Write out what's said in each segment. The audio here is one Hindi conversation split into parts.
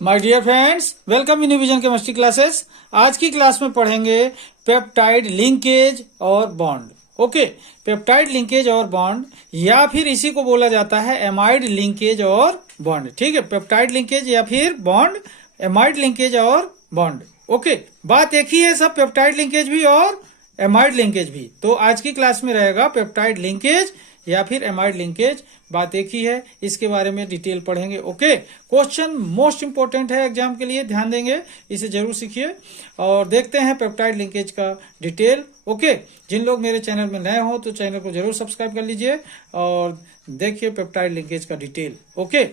My dear friends, welcome in vision chemistry classes. आज की क्लास में पढ़ेंगे पेप्टाइड लिंकेज और बॉन्ड। ओके, पेप्टाइड लिंकेज और बॉन्ड या फिर इसी को बोला जाता है एमाइड लिंकेज और बॉन्ड। ठीक है, पेप्टाइड लिंकेज या फिर बॉन्ड, एमाइड लिंकेज और बॉन्ड। ओके, बात एक ही है सब, पेप्टाइड लिंकेज भी और एमाइड लिंकेज भी। तो आज की क्लास में रहेगा पेप्टाइड लिंकेज या फिर एमाइड लिंकेज, बात एक ही है। इसके बारे में डिटेल पढ़ेंगे। ओके, क्वेश्चन मोस्ट इंपोर्टेंट है एग्जाम के लिए, ध्यान देंगे, इसे जरूर सीखिए। और देखते हैं पेप्टाइड लिंकेज का डिटेल। ओके, जिन लोग मेरे चैनल में नए हो तो चैनल को जरूर सब्सक्राइब कर लीजिए और देखिए पेप्टाइड लिंकेज का डिटेल। ओके,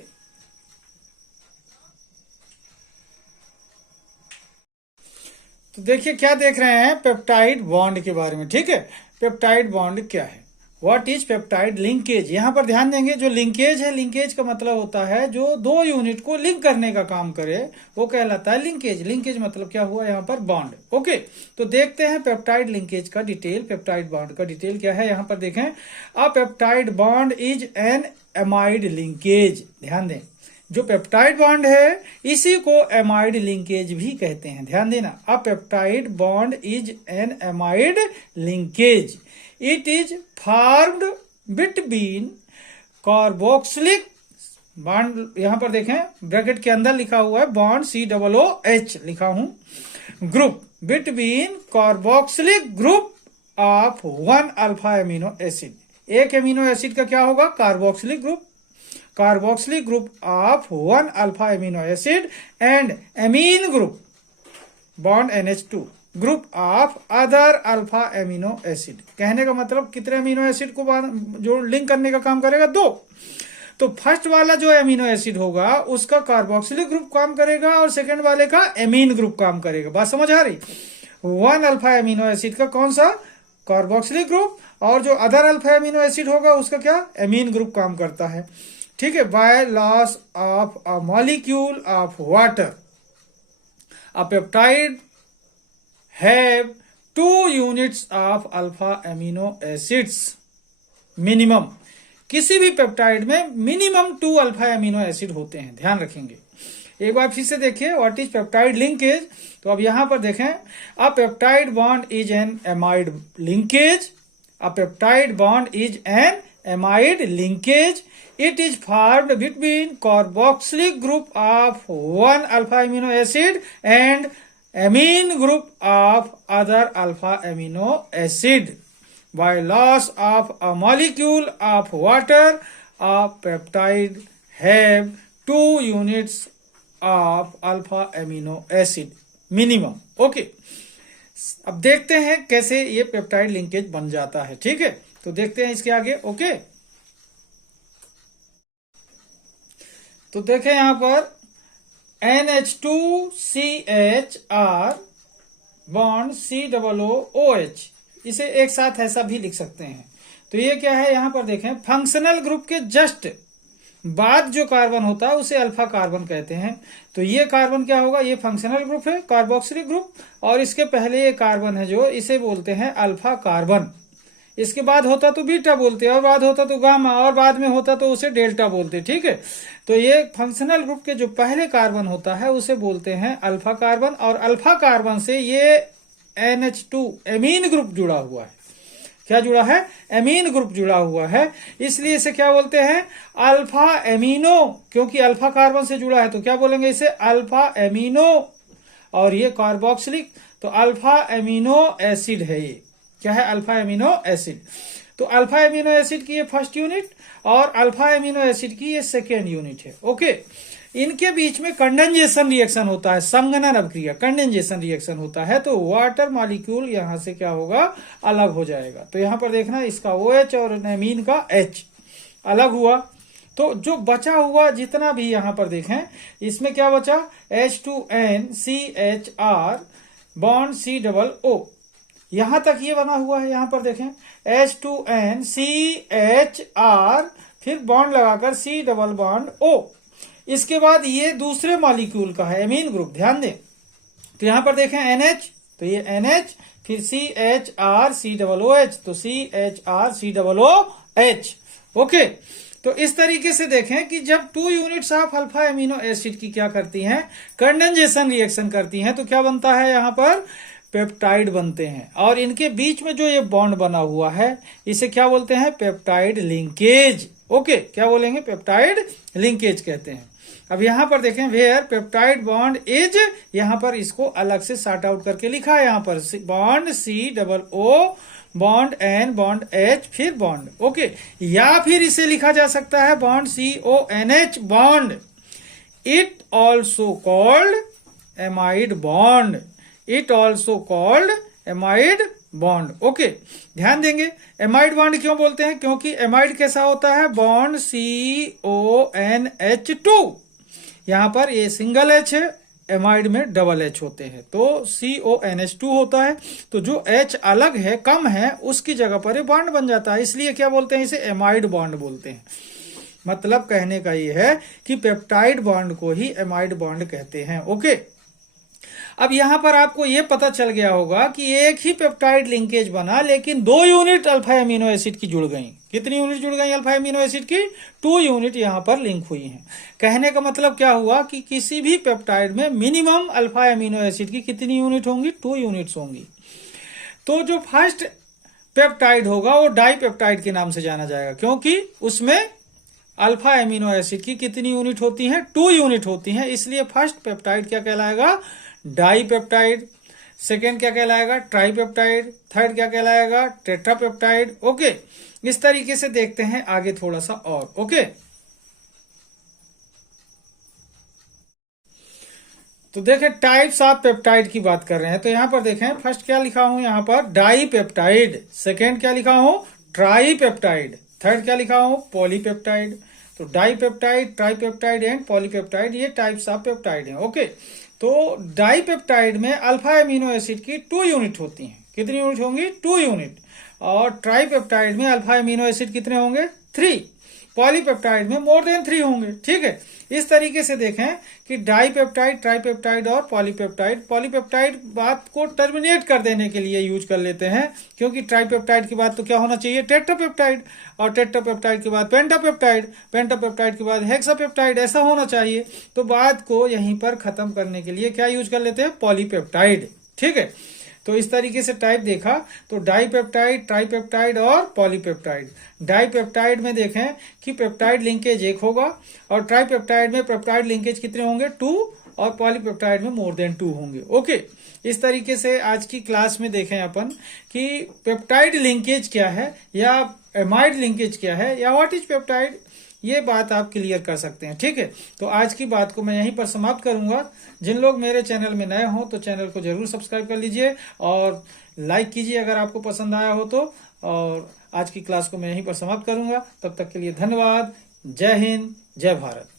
तो देखिए क्या देख रहे हैं पेप्टाइड बॉन्ड के बारे में। ठीक है, पेप्टाइड बॉन्ड क्या है, व्हाट इज पेप्टाइड लिंकेज। यहां पर ध्यान देंगे, जो लिंकेज है, लिंकेज का मतलब होता है जो दो यूनिट को लिंक करने का काम करे, वो कहलाता है लिंकेज। लिंकेज मतलब क्या हुआ यहाँ पर, बॉन्ड। ओके, तो देखते हैं पेप्टाइड लिंकेज का डिटेल, पेप्टाइड बॉन्ड का डिटेल क्या है। यहां पर देखें, अ peptide bond is an amide linkage. ध्यान दें, जो पेप्टाइड बॉन्ड है इसी को एमाइड लिंकेज भी कहते हैं। ध्यान देना, अ peptide bond is an amide linkage. It is formed between carboxylic bond, यहां पर देखें ब्रैकेट के अंदर लिखा हुआ है बॉन्ड, COOH लिखा हूं, group between carboxylic group of one alpha amino acid. एक एमिनो एसिड का क्या होगा, carboxylic group, carboxylic group of one alpha amino acid and amine group bond NH2 group of other alpha amino acid. कहने का मतलब कितने एमिनो एसिड को जो लिंक करने का काम करेगा, दो। तो फर्स्ट वाला जो एमिनो एसिड होगा उसका कार्बोक्सिलिक ग्रुप काम करेगा और सेकंड वाले का एमीन ग्रुप काम करेगा। बात समझ आ रही, वन अल्फा एमिनो एसिड का कौन सा, कार्बोक्सिलिक ग्रुप, और जो अदर अल्फा एमिनो एसिड होगा उसका क्या, एमीन ग्रुप काम करता है। ठीक है, by loss of a molecule of water a peptide have 2 units of alpha amino acids minimum. किसी भी पेप्टाइड में मिनिमम 2 अल्फा एमिनो एसिड होते हैं, ध्यान रखेंगे। एक बार फिर से देखिए, व्हाट इज पेप्टाइड लिंकेज। तो अब यहां पर देखें, अ peptide bond is an amide linkage, a peptide bond is an amide linkage. It is formed between carboxylic group of one alpha amino acid and amine group of other alpha amino acid. By loss of a molecule of water, a peptide have 2 units of alpha amino acid minimum. Okay. अब देखते हैं कैसे ये पेप्टाइड लिंकेज बन जाता है। ठीक है, तो देखते हैं इसके आगे। ओके, तो देखें यहां पर NH2CHR बॉन्ड COOH, इसे एक साथ ऐसा भी लिख सकते हैं। तो ये क्या है, यहां पर देखें फंक्शनल ग्रुप के जस्ट बाद जो कार्बन होता है उसे अल्फा कार्बन कहते हैं। तो ये कार्बन क्या होगा, ये फंक्शनल ग्रुप है, कार्बोक्सिलिक ग्रुप, और इसके पहले ये कार्बन है जो इसे बोलते हैं अल्फा कार्बन। इसके बाद होता तो बीटा बोलते, और बाद होता तो गामा, और बाद में होता तो उसे डेल्टा बोलते। ठीक है, तो ये फंक्शनल ग्रुप के जो पहले कार्बन होता है उसे बोलते हैं अल्फा कार्बन, और अल्फा कार्बन से ये NH2 एमीन ग्रुप जुड़ा हुआ है। क्या जुड़ा है, एमीन ग्रुप जुड़ा हुआ है, इसलिए इसे क्या बोलते हैं, अल्फा एमिनो। क्योंकि अल्फा कार्बन से जुड़ा है तो क्या बोलेंगे इसे, अल्फा एमिनो। और ये कार्बोक्सिलिक, तो अल्फा एमिनो एसिड है। ये क्या है, अल्फा एमिनो एसिड। तो अल्फा एमिनो एसिड की ये फर्स्ट यूनिट और अल्फा एमिनो एसिड की ये सेकेंड यूनिट है। ओके, इनके बीच में कंडेंसेशन रिएक्शन होता है, संघनन अभिक्रिया, कंडेंसेशन रिएक्शन होता है। तो वाटर मॉलिक्यूल यहां से क्या होगा, अलग हो जाएगा। तो यहां पर देखना, इसका OH और एमीन का H अलग हुआ। तो जो बचा हुआ जितना भी यहां पर देखें, इसमें क्या बचा, H2NCHR बॉन्ड COO, यहां तक ये बना हुआ है। यहां पर देखें H2NCHR, फिर बॉन्ड लगाकर C डबल बॉन्ड O। इसके बाद ये दूसरे मॉलिक्यूल का है, एमीन ग्रुप, ध्यान दें। तो यहां पर देखें NH, तो ये NH, फिर CHR COOH, तो CHR COOH। ओके, तो इस तरीके से देखें कि जब 2 units of alpha amino acid की क्या करती हैं, कंडेंसेशन रिएक्शन करती हैं, तो क्या बनता है यहाँ पर पेप्टाइड बनते हैं। और इनके बीच में जो ये बॉन्ड बना हुआ है इसे क्या बोलते हैं, पेप्टाइड लिंकेज। ओके, क्या बोलेंगे, पेप्टाइड लिंकेज कहते हैं। अब यहां पर देखें वेयर पेप्टाइड बॉन्ड इज, यहां पर इसको अलग से सॉर्ट आउट करके लिखा है, यहां पर bond COO bond N bond H फिर बॉन्ड। ओके, या फिर इसे लिखा जा सकता है bond CONH bond. It also called amide bond, it also called amide bond. Okay, ध्यान देंगे एमाइड बॉन्ड क्यों बोलते हैं, क्योंकि एमाइड कैसा होता है, बॉन्ड CONH2, यहां पर ये सिंगल H है, एमाइड में डबल H होते हैं, तो CONH2 होता है। तो जो H अलग है, कम है, उसकी जगह पर ये बॉन्ड बन जाता है, इसलिए क्या बोलते हैं, इसे एमाइड बॉन्ड बोलते हैं। मतलब कहने का ये है कि पेप्टाइड बॉन्ड को ही एमाइड बॉन्ड कहते हैं। ओके, अब यहां पर आपको यह पता चल गया होगा कि एक ही पेप्टाइड लिंकेज बना, लेकिन 2 यूनिट अल्फा एमिनो एसिड की जुड़ गई। कितनी यूनिट जुड़ गई अल्फा एमिनो एसिड की, 2 यूनिट यहां पर लिंक हुई हैं। कहने का मतलब क्या हुआ कि किसी भी पेप्टाइड में मिनिमम अल्फा एमिनो एसिड की कितनी यूनिट होंगी, 2 यूनिट्स होंगी। तो जो फर्स्ट पेप्टाइड होगा वो डाई पेप्टाइड के नाम से जाना जाएगा, क्योंकि उसमें अल्फा एमिनो एसिड की कितनी यूनिट होती हैं, 2 यूनिट होती हैं, इसलिए फर्स्ट पेप्टाइड क्या कहलाएगा, डाई पेप्टाइड। सेकेंड क्या कहलाएगा, ट्राई पेप्टाइड। थर्ड क्या कहलाएगा, टेट्रा पेप्टाइड। ओके, इस तरीके से देखते हैं आगे थोड़ा सा और। ओके, तो देखें टाइप्स ऑफ पेप्टाइड की बात कर रहे हैं, तो यहां पर देखें फर्स्ट क्या लिखा हूं, यहां पर डाई पेप्टाइड। सेकेंड क्या लिखा हूं, ट्राई पेप्टाइड। थर्ड क्या लिखा हूं, पॉलीपेप्टाइड। तो dipeptide, tripeptide and polypeptide, ये टाइप्स ऑफ पेप्टाइड हैं। ओके, तो डाई पेप्टाइड में अल्फा एमिनो एसिड की 2 यूनिट होती हैं। कितनी यूनिट होंगी, 2 यूनिट। और ट्राई पेप्टाइड में अल्फा एमिनो एसिड कितने होंगे, 3। पॉलीपेप्टाइड में मोर देन 3 होंगे। ठीक है, इस तरीके से देखें कि डाई पेप्टाइड, ट्राई पेप्टाइड और पॉलीपेप्टाइड। पॉलीपेप्टाइड बात को टर्मिनेट कर देने के लिए यूज कर लेते हैं, क्योंकि ट्राई पेप्टाइड के बाद तो क्या होना चाहिए, टेट्रापेप्टाइड, और टेट्रापेप्टाइड के बाद पेंटापेप्टाइड, पेंटापेप्टाइड के बाद हेक्सापेप्टाइड, ऐसा होना चाहिए। तो बात को यहीं पर खत्म करने के लिए क्या यूज कर लेते हैं, पॉलीपेप्टाइड। ठीक है, तो इस तरीके से टाइप देखा, तो डाईपेप्टाइड, ट्राईपेप्टाइड और पॉलीपेप्टाइड। डाईपेप्टाइड में देखें कि पेप्टाइड लिंकेज 1 होगा, और ट्राईपेप्टाइड में पेप्टाइड लिंकेज कितने होंगे, 2, और पॉलीपेप्टाइड में मोर देन 2 होंगे। ओके, इस तरीके से आज की क्लास में देखें अपन कि पेप्टाइड लिंकेज क्या है, या एमाइड लिंकेज क्या है, या व्हाट इज पेप्टाइड, ये बात आप क्लियर कर सकते हैं। ठीक है, तो आज की बात को मैं यहीं पर समाप्त करूंगा। जिन लोग मेरे चैनल में नए हों तो चैनल को जरूर सब्सक्राइब कर लीजिए और लाइक कीजिए अगर आपको पसंद आया हो तो। और आज की क्लास को मैं यहीं पर समाप्त करूंगा। तब तक के लिए धन्यवाद। जय हिंद, जय भारत।